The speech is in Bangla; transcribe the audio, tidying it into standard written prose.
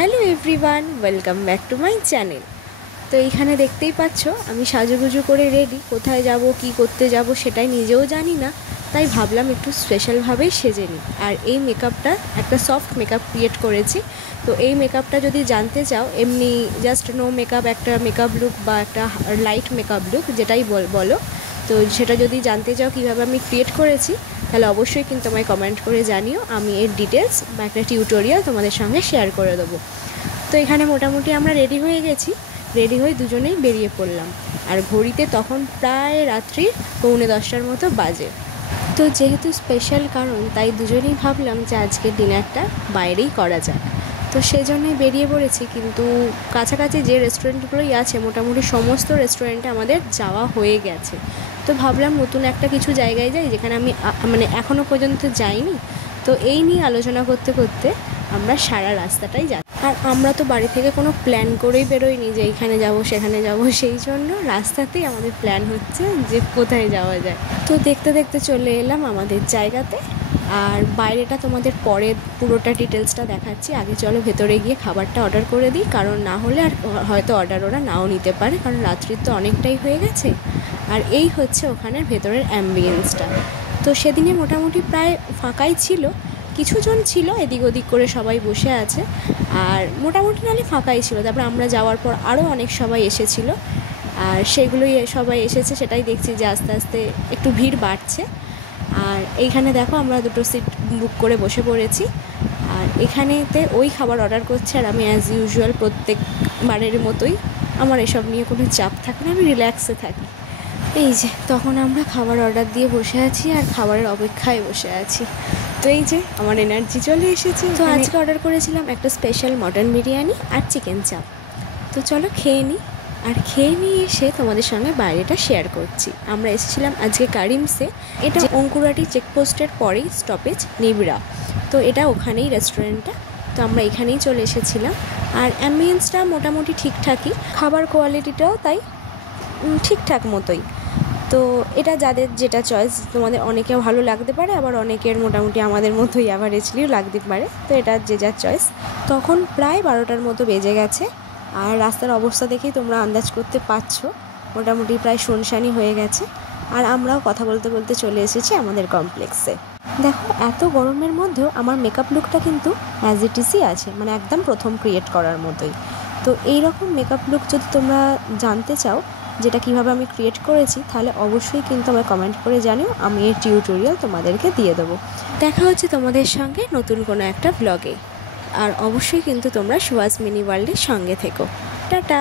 Hello everyone, welcome back to my channel. তো এইখানে দেখতেই পাচ্ছ আমি সাজুগুজু করে রেডি। কোথায় যাব, কি করতে যাব সেটাই নিজেও জানি না, তাই ভাবলাম একটু স্পেশালভাবেই সেজে নিই। আর এই মেকআপটা একটা সফট মেকআপ ক্রিয়েট করেছি। তো এই মেকআপটা যদি জানতে চাও, এমনি জাস্ট নো মেকআপ একটা মেকআপ লুক বা একটা লাইট মেকআপ লুক যেটাই বলো, তো সেটা যদি জানতে চাও কীভাবে আমি ক্রিয়েট করেছি, তাহলে অবশ্যই কিন্তু আমায় কমেন্ট করে জানিও। আমি এর ডিটেলস বা একটা টিউটোরিয়াল তোমাদের সঙ্গে শেয়ার করে দেবো। তো এখানে মোটামুটি আমরা রেডি হয়ে গেছি। রেডি হয়ে দুজনেই বেরিয়ে পড়লাম। আর ঘড়িতে তখন প্রায় রাত্রি 9:45 মতো বাজে। তো যেহেতু স্পেশাল কারণ, তাই দুজনেই ভাবলাম যে আজকের ডিনারটা বাইরেই করা যায়। তো সেজন্যই বেরিয়ে পড়েছি। কিন্তু কাছাকাছি যে রেস্টুরেন্টগুলোই আছে, মোটামুটি সমস্ত রেস্টুরেন্টে আমাদের যাওয়া হয়ে গেছে। তো ভাবলাম নতুন একটা কিছু জায়গায় যাই, যেখানে আমি এখনও পর্যন্ত যাইনি। তো এই নিয়ে আলোচনা করতে করতে আমরা সারা রাস্তাটাই যাই। আর আমরা তো বাড়ি থেকে কোনো প্ল্যান করেই বেরোইনি যে এইখানে যাব সেখানে যাব, সেই জন্য রাস্তাতেই আমাদের প্ল্যান হচ্ছে যে কোথায় যাওয়া যায়। তো দেখতে দেখতে চলে এলাম আমাদের জায়গাতে। আর বাইরেটা তোমাদের পরে পুরোটা ডিটেলসটা দেখাচ্ছি। আগে চলো ভেতরে গিয়ে খাবারটা অর্ডার করে দিই, কারণ না হলে আর হয়তো অর্ডার ওরা নাও নিতে পারে, কারণ রাত্রির তো অনেকটাই হয়ে গেছে। আর এই হচ্ছে ওখানের ভেতরের অ্যাম্বিয়েন্সটা। তো সেদিনে মোটামুটি প্রায় ফাঁকাই ছিল, কিছুজন ছিল এদিক ওদিক করে সবাই বসে আছে। আর মোটামুটি নাহলে ফাঁকাই ছিল। তারপর আমরা যাওয়ার পর আরও অনেক সবাই এসেছিলো, আর সেগুলোই সবাই এসেছে, সেটাই দেখছি যে আস্তে আস্তে একটু ভিড় বাড়ছে। আর এইখানে দেখো আমরা দুটো সিট বুক করে বসে পড়েছি। আর এখানেতে ওই খাবার অর্ডার করছে, আর আমি অ্যাজ ইউজুয়াল প্রত্যেকবারের মতোই আমার এসব নিয়ে কোনো চাপ থাকে না, আমি রিল্যাক্সে থাকি। এই যে তখন আমরা খাবার অর্ডার দিয়ে বসে আছি আর খাবারের অপেক্ষায় বসে আছি। তো এই যে আমার এনার্জি চলে এসেছে। তো আজকে অর্ডার করেছিলাম একটা স্পেশাল মটন বিরিয়ানি আর চিকেন চাপ। তো চলো খেয়ে নিই। আর খেয়ে নিয়ে এসে তোমাদের সঙ্গে বাইরেটা শেয়ার করছি। আমরা এসেছিলাম আজকে কারিমসে। এটা অঙ্কুরাটি চেকপোস্টের পরেই স্টপেজ নিবিড়া। তো এটা ওখানেই রেস্টুরেন্টটা। তো আমরা এখানেই চলে এসেছিলাম। আর অ্যাম্বিয়েন্সটা মোটামুটি ঠিকঠাকই, খাবার কোয়ালিটিটাও তাই ঠিকঠাক মতোই। তো এটা যাদের যেটা চয়েস, তোমাদের অনেকেও ভালো লাগতে পারে, আবার অনেকের মোটামুটি আমাদের মতোই অ্যাভারেজলিও লাগতে পারে। তো এটা যে যার চয়েস। তখন প্রায় 12টার মতো বেজে গেছে। আর রাস্তার অবস্থা দেখেই তোমরা আন্দাজ করতে পারছো মোটামুটি প্রায় শুনশানি হয়ে গেছে। আর আমরাও কথা বলতে বলতে চলে এসেছি আমাদের কমপ্লেক্সে। দেখো এত গরমের মধ্যেও আমার মেকআপ লুকটা কিন্তু অ্যাজ ইট ইজই আছে, মানে একদম প্রথম ক্রিয়েট করার মতোই। তো এই রকম মেকআপ লুক যদি তোমরা জানতে চাও যেটা কিভাবে আমি ক্রিয়েট করেছি, তাহলে অবশ্যই কিন্তু আমায় কমেন্ট করে জানিও, আমি এই টিউটোরিয়াল তোমাদেরকে দিয়ে দেবো। দেখা হচ্ছে তোমাদের সঙ্গে নতুন কোনো একটা ব্লগে। আর অবশ্যই কিন্তু তোমরা সুভাষ মিনি ওয়ার্ল্ডের সঙ্গে থেকো। টাটা।